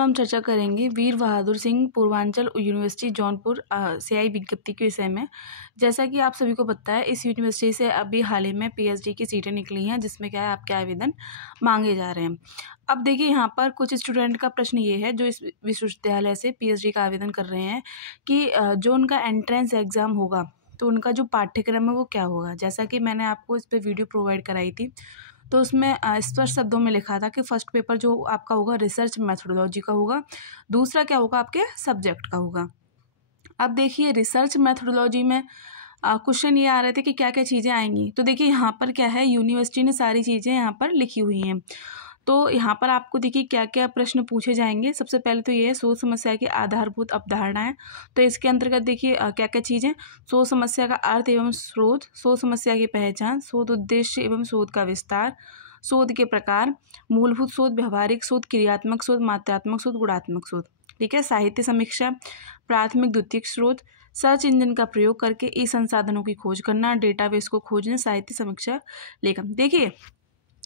में हम चर्चा करेंगे वीर बहादुर सिंह पूर्वांचल यूनिवर्सिटी जौनपुर से आई विज्ञप्ति के विषय में। जैसा कि आप सभी को पता है, इस यूनिवर्सिटी से अभी हाल ही में पीएचडी की सीटें निकली हैं, जिसमें क्या है आपके आवेदन मांगे जा रहे हैं। अब देखिए यहाँ पर कुछ स्टूडेंट का प्रश्न ये है जो इस विश्वविद्यालय से पीएचडी का आवेदन कर रहे हैं कि जो उनका एंट्रेंस एग्ज़ाम होगा तो उनका जो पाठ्यक्रम है वो क्या होगा। जैसा कि मैंने आपको इस पर वीडियो प्रोवाइड कराई थी, तो उसमें स्पष्ट शब्दों में लिखा था कि फर्स्ट पेपर जो आपका होगा रिसर्च मैथोडोलॉजी का होगा, दूसरा क्या होगा आपके सब्जेक्ट का होगा। अब देखिए रिसर्च मैथोडोलॉजी में क्वेश्चन ये आ रहे थे कि क्या क्या चीज़ें आएंगी। तो देखिए यहाँ पर क्या है, यूनिवर्सिटी ने सारी चीज़ें यहाँ पर लिखी हुई हैं। तो यहाँ पर आपको देखिए क्या क्या प्रश्न पूछे जाएंगे। सबसे पहले तो ये है सोच समस्या की आधारभूत अवधारणाएं। तो इसके अंतर्गत देखिए क्या क्या चीज़ें, सोच समस्या का अर्थ एवं स्रोत, सोच समस्या की पहचान, शोध उद्देश्य एवं शोध का विस्तार, शोध के प्रकार, मूलभूत शोध, व्यवहारिक शोध, क्रियात्मक शोध, मात्रात्मक शोध, गुणात्मक शोध। ठीक है, साहित्य समीक्षा, प्राथमिक द्वितीयक स्रोत, सर्च इंजन का प्रयोग करके ई संसाधनों की खोज करना, डेटाबेस को खोजने, साहित्य समीक्षा लेखन। देखिए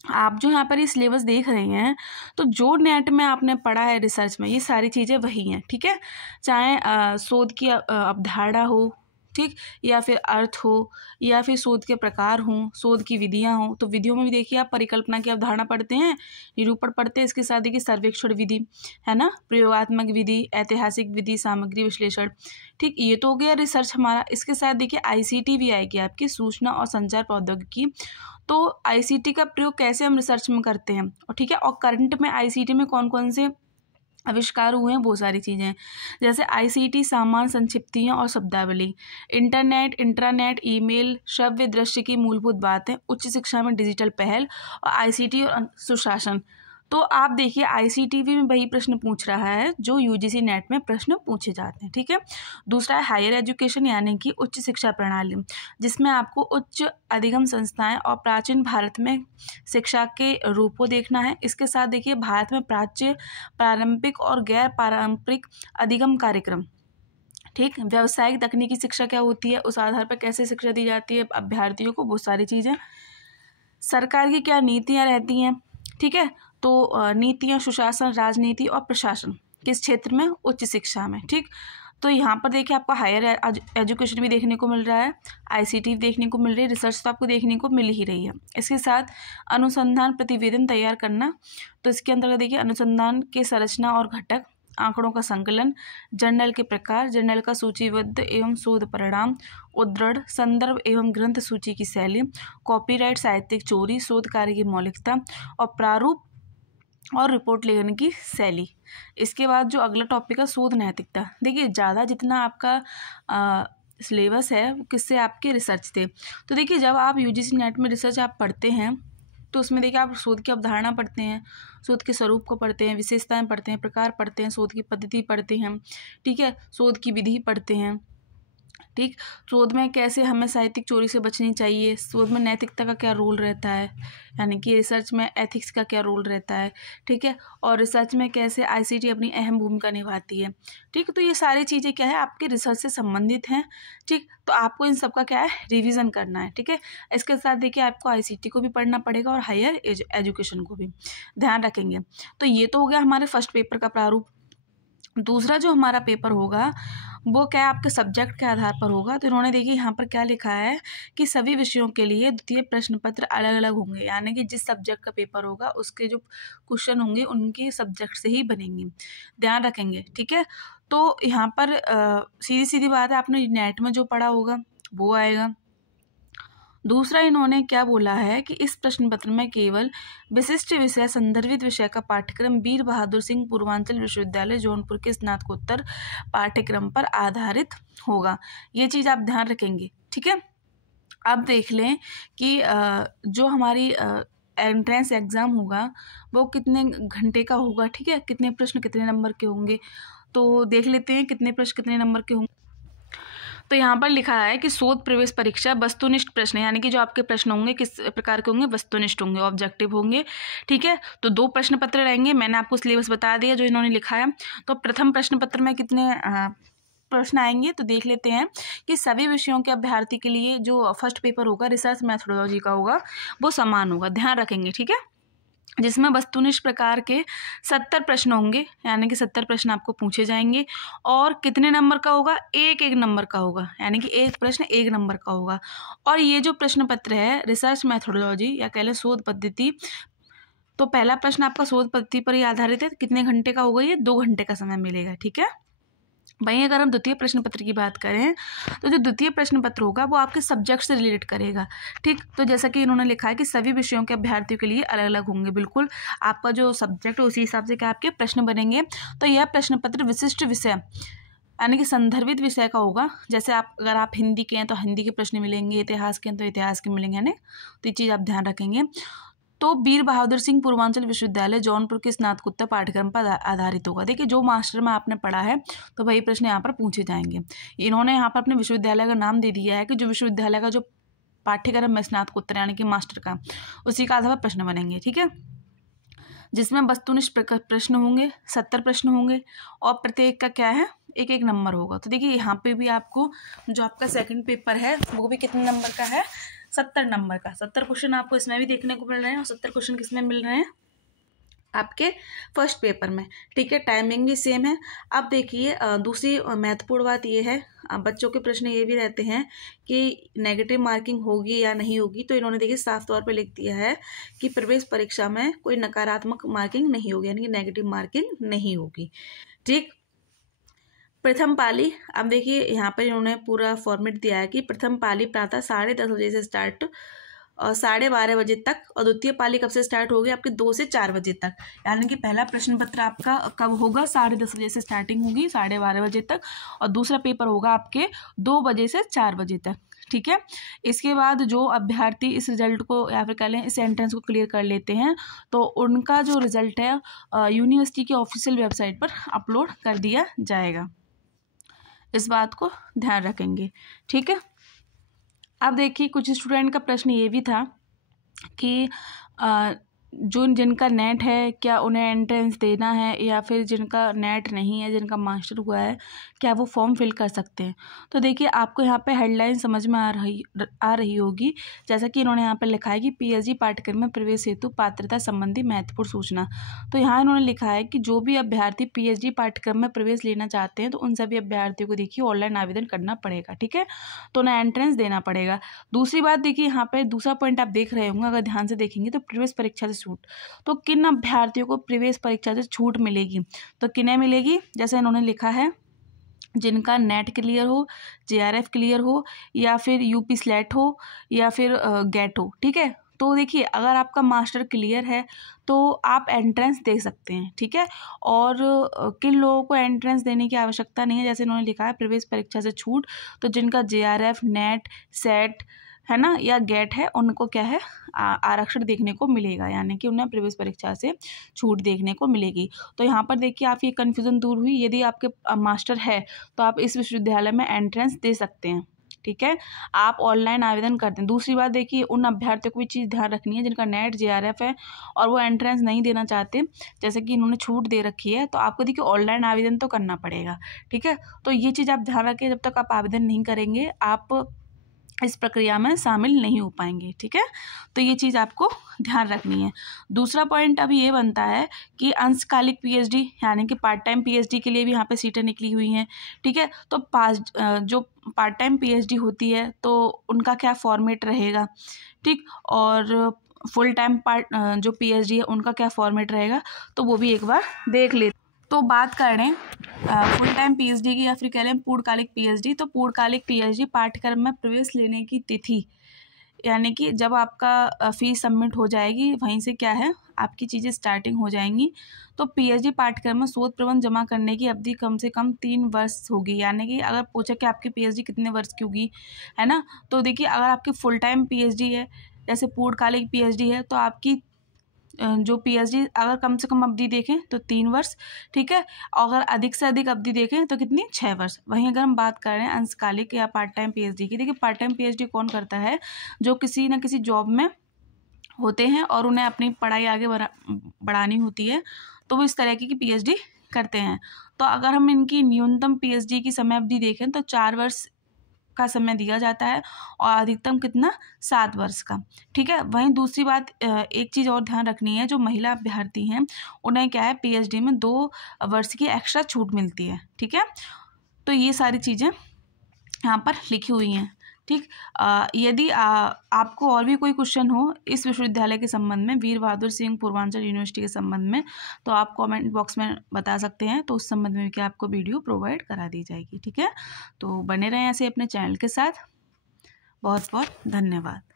आप जो यहाँ पर ये सिलेबस देख रहे हैं, तो जो नेट में आपने पढ़ा है रिसर्च में, ये सारी चीज़ें वही हैं। ठीक है, चाहे शोध की अवधारणा हो, ठीक, या फिर अर्थ हो, या फिर शोध के प्रकार हों, शोध की विधियाँ हों। तो विधियों में भी देखिए आप परिकल्पना की अवधारणा पढ़ते हैं, निरूपण पढ़ते हैं, इसके साथ देखिए सर्वेक्षण विधि है ना, प्रयोगात्मक विधि, ऐतिहासिक विधि, सामग्री विश्लेषण। ठीक, ये तो हो गया रिसर्च हमारा। इसके साथ देखिए आईसीटी भी आएगी आपकी, सूचना और संचार प्रौद्योगिकी। तो आईसीटी का प्रयोग कैसे हम रिसर्च में करते हैं, और ठीक है, और करंट में आईसीटी में कौन कौन से आविष्कार हुए हैं, वो सारी चीज़ें, जैसे आईसीटी सामान्य संक्षिप्तियाँ और शब्दावली, इंटरनेट, इंट्रानेट, ईमेल, श्रव्य दृश्य की मूलभूत बातें, उच्च शिक्षा में डिजिटल पहल, और आईसीटी और सुशासन। तो आप देखिए आईसीटी में वही प्रश्न पूछ रहा है जो यूजीसी नेट में प्रश्न पूछे जाते हैं। ठीक है, दूसरा है हायर एजुकेशन यानी कि उच्च शिक्षा प्रणाली, जिसमें आपको उच्च अधिगम संस्थाएं और प्राचीन भारत में शिक्षा के रूप को देखना है। इसके साथ देखिए भारत में प्राच्य, पारंपरिक और गैर पारंपरिक अधिगम कार्यक्रम। ठीक, व्यावसायिक तकनीकी शिक्षा क्या होती है, उस आधार पर कैसे शिक्षा दी जाती है अभ्यर्थियों को, बहुत सारी चीज़ें। सरकार की क्या नीतियाँ रहती हैं, ठीक है, तो नीतियाँ, सुशासन, राजनीति और प्रशासन किस क्षेत्र में, उच्च शिक्षा में। ठीक, तो यहाँ पर देखिए आपको हायर एजुकेशन भी देखने को मिल रहा है, आईसीटी भी देखने को मिल रही है, रिसर्च तो आपको देखने को मिल ही रही है। इसके साथ अनुसंधान प्रतिवेदन तैयार करना, तो इसके अंतर्गत देखिए अनुसंधान के संरचना और घटक, आंकड़ों का संकलन, जर्नल के प्रकार, जर्नल का सूचीबद्ध एवं शोध परिणाम, उद्धरण, संदर्भ एवं ग्रंथ सूची की शैली, कॉपीराइट, साहित्यिक चोरी, शोध कार्य की मौलिकता और प्रारूप और रिपोर्ट लिखने की शैली। इसके बाद जो अगला टॉपिक है शोध नैतिकता। देखिए ज़्यादा जितना आपका सिलेबस है वो किससे, आपके रिसर्च थे। तो देखिए जब आप यूजीसी नेट में रिसर्च आप पढ़ते हैं तो उसमें देखिए आप शोध की अवधारणा पढ़ते हैं, शोध के स्वरूप को पढ़ते हैं, विशेषताएं पढ़ते हैं, प्रकार पढ़ते हैं, शोध की पद्धति पढ़ते हैं, ठीक है, शोध की विधि पढ़ते हैं। ठीक, शोध में कैसे हमें साहित्यिक चोरी से बचनी चाहिए, शोध में नैतिकता का क्या रोल रहता है, यानी कि रिसर्च में एथिक्स का क्या रोल रहता है। ठीक है, और रिसर्च में कैसे आईसीटी अपनी अहम भूमिका निभाती है। ठीक, तो ये सारी चीज़ें क्या है आपके रिसर्च से संबंधित हैं। ठीक, तो आपको इन सब का क्या है रिवीजन करना है। ठीक है, इसके साथ देखिए आपको आईसीटी को भी पढ़ना पड़ेगा और हायर एजुकेशन को भी ध्यान रखेंगे। तो ये तो हो गया हमारे फर्स्ट पेपर का प्रारूप। दूसरा जो हमारा पेपर होगा वो क्या आपके सब्जेक्ट के आधार पर होगा। तो इन्होंने देखिए यहाँ पर क्या लिखा है कि सभी विषयों के लिए द्वितीय प्रश्न पत्र अलग अलग होंगे, यानी कि जिस सब्जेक्ट का पेपर होगा उसके जो क्वेश्चन होंगे उनके सब्जेक्ट से ही बनेंगे, ध्यान रखेंगे। ठीक है, तो यहाँ पर सीधी सीधी बात है, आपने नेट में जो पढ़ा होगा वो आएगा। दूसरा इन्होंने क्या बोला है कि इस प्रश्न पत्र में केवल विशिष्ट विषय, संदर्भित विषय का पाठ्यक्रम वीर बहादुर सिंह पूर्वांचल विश्वविद्यालय जौनपुर के स्नातकोत्तर पाठ्यक्रम पर आधारित होगा। ये चीज़ आप ध्यान रखेंगे। ठीक है, अब देख लें कि जो हमारी एंट्रेंस एग्ज़ाम होगा वो कितने घंटे का होगा। ठीक है, कितने प्रश्न कितने नंबर के होंगे, तो देख लेते हैं कितने प्रश्न कितने नंबर के होंगे। तो यहाँ पर लिखा है कि शोध प्रवेश परीक्षा वस्तुनिष्ठ प्रश्न, यानी कि जो आपके प्रश्न होंगे किस प्रकार के होंगे, वस्तुनिष्ठ होंगे, ऑब्जेक्टिव होंगे। ठीक है, तो 2 प्रश्न पत्र रहेंगे। मैंने आपको सिलेबस बता दिया जो इन्होंने लिखा है। तो प्रथम प्रश्न पत्र में कितने प्रश्न आएंगे, तो देख लेते हैं कि सभी विषयों के अभ्यर्थी के लिए जो फर्स्ट पेपर होगा रिसर्च मैथोडोलॉजी का होगा वो समान होगा, ध्यान रखेंगे। ठीक है, जिसमें वस्तुनिष्ठ प्रकार के 70 प्रश्न होंगे, यानी कि 70 प्रश्न आपको पूछे जाएंगे। और कितने नंबर का होगा? एक नंबर का होगा, यानी कि एक प्रश्न 1 नंबर का होगा। और ये जो प्रश्न पत्र है रिसर्च मैथोडोलॉजी या कह लें शोध पद्धति, तो पहला प्रश्न आपका शोध पद्धति पर ही आधारित है। कितने घंटे का होगा? ये 2 घंटे का समय मिलेगा, ठीक है। वहीं अगर हम द्वितीय प्रश्न पत्र की बात करें तो जो द्वितीय प्रश्न पत्र होगा वो आपके सब्जेक्ट से रिलेटेड करेगा, ठीक। तो जैसा कि इन्होंने लिखा है कि सभी विषयों के अभ्यर्थियों के लिए अलग अलग होंगे, बिल्कुल आपका जो सब्जेक्ट है उसी हिसाब से क्या आपके प्रश्न बनेंगे। तो यह प्रश्न पत्र विशिष्ट विषय यानी कि संदर्भित विषय का होगा। जैसे अगर आप हिंदी के हैं तो हिंदी के प्रश्न मिलेंगे, इतिहास के हैं तो इतिहास के मिलेंगे, है ना। तो ये चीज़ आप ध्यान रखेंगे। तो वीर बहादुर सिंह पूर्वांचल विश्वविद्यालय जौनपुर के स्नातकोत्तर पाठ्यक्रम पर आधारित होगा। देखिए जो मास्टर में आपने पढ़ा है तो वही प्रश्न यहाँ पर पूछे जाएंगे। इन्होंने यहाँ पर अपने विश्वविद्यालय का नाम दे दिया है कि जो विश्वविद्यालय का जो पाठ्यक्रम है स्नातकोत्तर यानी कि मास्टर का, उसी का आधार पर प्रश्न बनेंगे, ठीक है। जिसमें वस्तुनिष्ठ प्रश्न होंगे, 70 प्रश्न होंगे और प्रत्येक का क्या है? एक नंबर होगा। तो देखिए यहाँ पे भी आपको जो आपका सेकंड पेपर है वो भी कितने नंबर का है? 70 नंबर का। 70 क्वेश्चन आपको इसमें भी देखने को मिल रहे हैं और 70 क्वेश्चन किसमें मिल रहे हैं? आपके फर्स्ट पेपर में, ठीक है। टाइमिंग भी सेम है। अब देखिए दूसरी महत्वपूर्ण बात ये है, बच्चों के प्रश्न ये भी रहते हैं कि नेगेटिव मार्किंग होगी या नहीं होगी। तो इन्होंने देखिए साफ तौर पे लिख दिया है कि प्रवेश परीक्षा में कोई नकारात्मक मार्किंग नहीं होगी, यानी कि नेगेटिव मार्किंग नहीं होगी, ठीक। प्रथम पाली, अब देखिए यहाँ पर इन्होंने पूरा फॉर्मेट दिया है कि प्रथम पाली प्रातः 10:30 बजे से स्टार्ट और 12:30 बजे तक, और द्वितीय पाली कब से स्टार्ट होगी? आपके 2 से 4 बजे तक। यानी कि पहला प्रश्न पत्र आपका कब होगा? 10:30 बजे से स्टार्टिंग होगी 12:30 बजे तक, और दूसरा पेपर होगा आपके 2 बजे से 4 बजे तक, ठीक है। इसके बाद जो अभ्यर्थी इस रिजल्ट को या फिर कह लें इस एंट्रेंस को क्लियर कर लेते हैं तो उनका जो रिजल्ट है यूनिवर्सिटी की ऑफिशियल वेबसाइट पर अपलोड कर दिया जाएगा। इस बात को ध्यान रखेंगे, ठीक है। अब देखिए कुछ स्टूडेंट का प्रश्न ये भी था कि जो जिनका नेट है क्या उन्हें एंट्रेंस देना है, या फिर जिनका नेट नहीं है, जिनका मास्टर हुआ है, क्या वो फॉर्म फिल कर सकते हैं। तो देखिए आपको यहाँ पे हेडलाइन समझ में आ रही होगी। जैसा कि इन्होंने यहाँ पर लिखा है कि पीएचडी पाठ्यक्रम में प्रवेश हेतु पात्रता संबंधी महत्वपूर्ण सूचना। तो यहाँ इन्होंने लिखा है कि जो भी अभ्यर्थी पीएचडी पाठ्यक्रम में प्रवेश लेना चाहते हैं तो उन सभी अभ्यर्थियों को देखिए ऑनलाइन आवेदन करना पड़ेगा, ठीक है। तो उन्हें एंट्रेंस देना पड़ेगा। दूसरी बात देखिए यहाँ पर दूसरा पॉइंट आप देख रहे होंगे, अगर ध्यान से देखेंगे तो प्रवेश परीक्षा से छूट। तो किन अभ्यर्थियों को प्रवेश परीक्षा से छूट मिलेगी? तो किन्हें मिलेगी? जैसे इन्होंने लिखा है जिनका नेट क्लियर हो, जेआरएफ क्लियर हो, या फिर यूपी स्लेट हो, या फिर गेट हो, ठीक है। तो देखिए अगर आपका मास्टर क्लियर है तो आप एंट्रेंस दे सकते हैं, ठीक है। और किन लोगों को एंट्रेंस देने की आवश्यकता नहीं है? जैसे इन्होंने लिखा है प्रवेश परीक्षा से छूट, तो जिनका जेआरएफ, नेट, सेट है ना, या गेट है, उनको क्या है आरक्षण देखने को मिलेगा, यानी कि उन्हें प्रवेश परीक्षा से छूट देखने को मिलेगी। तो यहाँ पर देखिए आपकी कन्फ्यूज़न दूर हुई। यदि आपके मास्टर है तो आप इस विश्वविद्यालय में एंट्रेंस दे सकते हैं, ठीक है। आप ऑनलाइन आवेदन करते हैं। दूसरी बात देखिए उन अभ्यर्थियों को भी चीज़ ध्यान रखनी है जिनका नेट जेआरएफ है और वो एंट्रेंस नहीं देना चाहते, जैसे कि इन्होंने छूट दे रखी है, तो आपको देखिए ऑनलाइन आवेदन तो करना पड़ेगा, ठीक है। तो ये चीज़ आप ध्यान रखें, जब तक आप आवेदन नहीं करेंगे आप इस प्रक्रिया में शामिल नहीं हो पाएंगे, ठीक है। तो ये चीज़ आपको ध्यान रखनी है। दूसरा पॉइंट अब ये बनता है कि अंशकालिक पीएचडी यानी कि पार्ट टाइम पीएचडी के लिए भी यहाँ पे सीटें निकली हुई हैं, ठीक है। तो जो पार्ट टाइम पीएचडी होती है तो उनका क्या फॉर्मेट रहेगा, ठीक। और फुल टाइम जो पीएचडी है उनका क्या फॉर्मेट रहेगा, तो वो भी एक बार देख लेते। तो बात करें फुल टाइम पीएचडी की या फिर कह लें पूर्णकालिक पीएचडी, तो पूर्णकालिक पीएचडी पाठ्यक्रम में प्रवेश लेने की तिथि, यानी कि जब आपका फीस सबमिट हो जाएगी वहीं से क्या है आपकी चीज़ें स्टार्टिंग हो जाएंगी। तो पीएचडी पाठ्यक्रम में शोध प्रबंध जमा करने की अवधि कम से कम 3 वर्ष होगी। यानी कि अगर पूछा कि आपकी पीएचडी कितने वर्ष की होगी, है ना, तो देखिए अगर आपकी फुल टाइम पीएचडी है, जैसे पूर्णकालिक पीएचडी है, तो आपकी जो पीएचडी अगर कम से कम अवधि देखें तो 3 वर्ष, ठीक है। अगर अधिक से अधिक अवधि देखें तो कितनी 6 वर्ष। वहीं अगर हम बात कर रहे हैं अंशकालिक या पार्ट टाइम पीएचडी की, देखिए पार्ट टाइम पीएचडी कौन करता है? जो किसी न किसी जॉब में होते हैं और उन्हें अपनी पढ़ाई आगे बढ़ानी होती है, तो वो इस तरह की पीएचडी करते हैं। तो अगर हम इनकी न्यूनतम पीएचडी की समय अवधि देखें तो 4 वर्ष का समय दिया जाता है और अधिकतम कितना 7 वर्ष का। ठीक है। वहीं दूसरी बात, एक चीज़ और ध्यान रखनी है, जो महिला अभ्यर्थी हैं उन्हें क्या है पीएचडी में 2 वर्ष की एक्स्ट्रा छूट मिलती है। ठीक है। तो ये सारी चीज़ें यहाँ पर लिखी हुई हैं। ठीक। यदि आपको और भी कोई क्वेश्चन हो इस विश्वविद्यालय के संबंध में, वीर बहादुर सिंह पूर्वांचल यूनिवर्सिटी के संबंध में, तो आप कमेंट बॉक्स में बता सकते हैं, तो उस संबंध में भी क्या आपको वीडियो प्रोवाइड करा दी जाएगी। ठीक है। तो बने रहें ऐसे अपने चैनल के साथ। बहुत बहुत धन्यवाद।